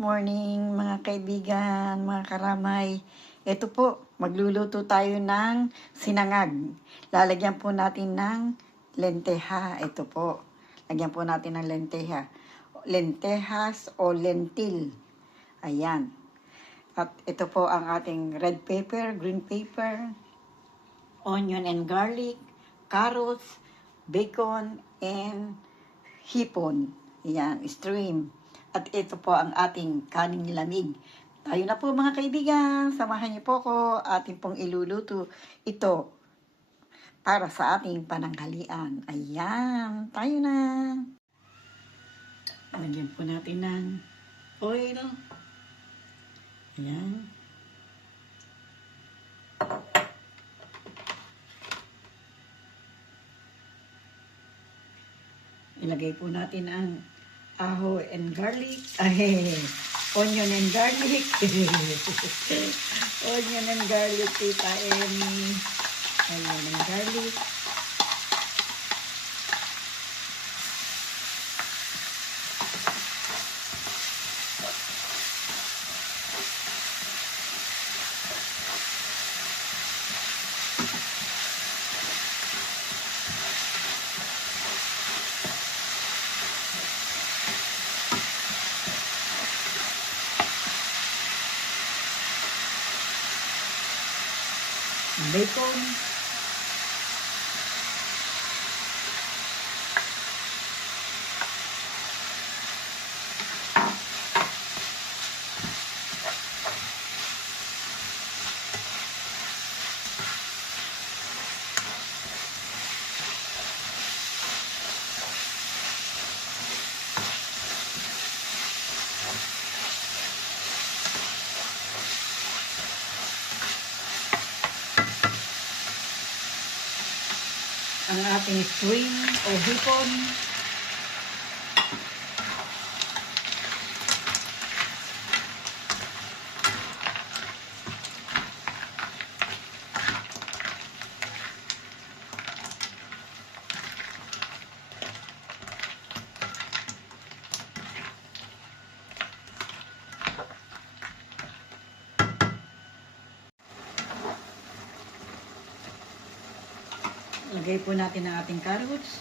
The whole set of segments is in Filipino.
morning mga kaibigan, mga karamay. Ito po, magluluto tayo ng sinangag. Lalagyan po natin ng lenteha. Ito po, lagyan po natin ng lenteha. Lentehas o lentil. Ayan. At ito po ang ating red pepper, green pepper, onion and garlic, carrots, bacon, and hipon. Ayan, stream. At ito po ang ating kaning lamig. Tayo na po mga kaibigan, samahan niyo po ko, ating pong iluluto ito para sa ating pananghalian. Ayan, tayo na. Lagyan po natin ng oil. Ayan. Ilagay po natin ang ahoy and garlic. Onion and garlic. Onion and garlic, Tita Emmy. Onion and garlic. Bacon. Ang ating string o hipon. Lagay po natin ang ating carrots.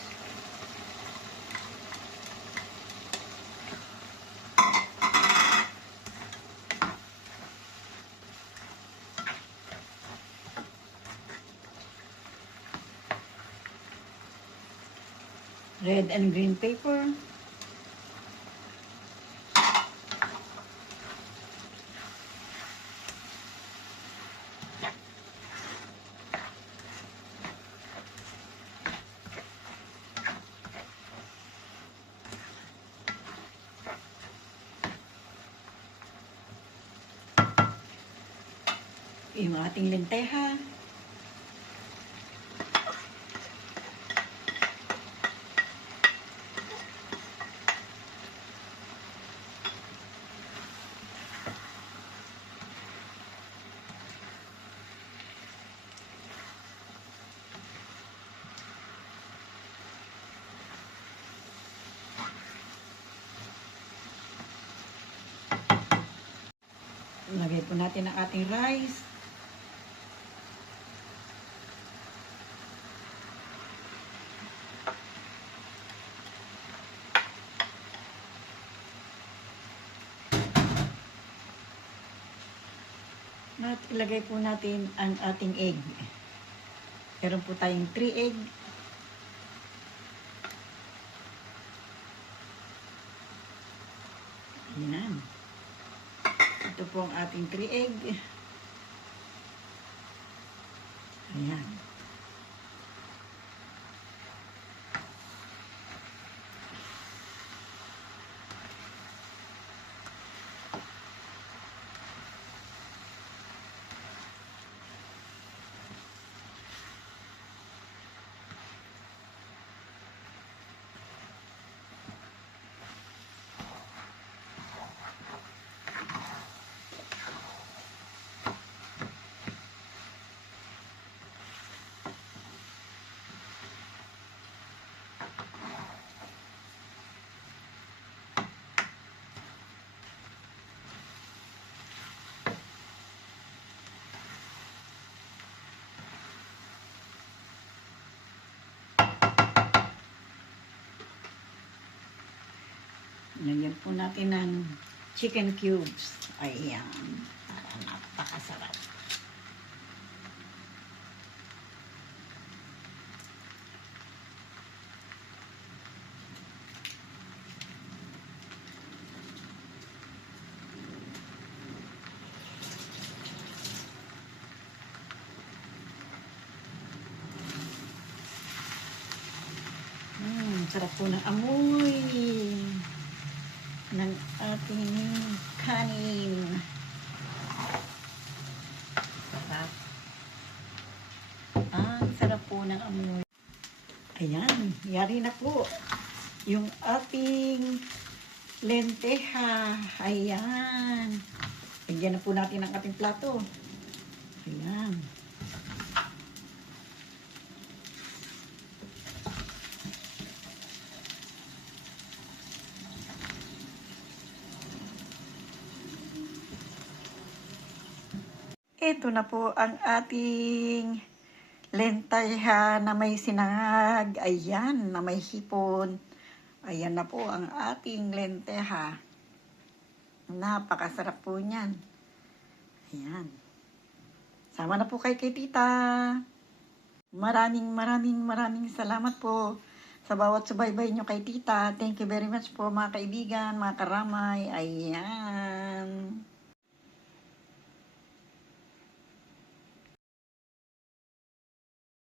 Red and green pepper. Yung ating lenteha. Lagay po natin ang ating rice. At ilagay po natin ang ating egg. Meron po tayong 3 egg. Ayan. Ito po ang ating 3 egg. Ayan. Lagyan po natin ng chicken cubes. Ayan. Para napakasarap. Sarap po ng amoy ng ating kanin. Sarap. Sarap po ng amoy. Ayan, yari na po yung ating lenteja. Ayan. Lagyan na po natin ang ating plato. Ayan. Ito na po ang ating lenteja na may sinangag. Ayan, na may hipon. Ayan na po ang ating lenteja. Napakasarap po niyan. Ayan. Sama na po kay tita. Maraming salamat po sa bawat subaybay nyo kay tita. Thank you very much po mga kaibigan, mga karamay. Ayan.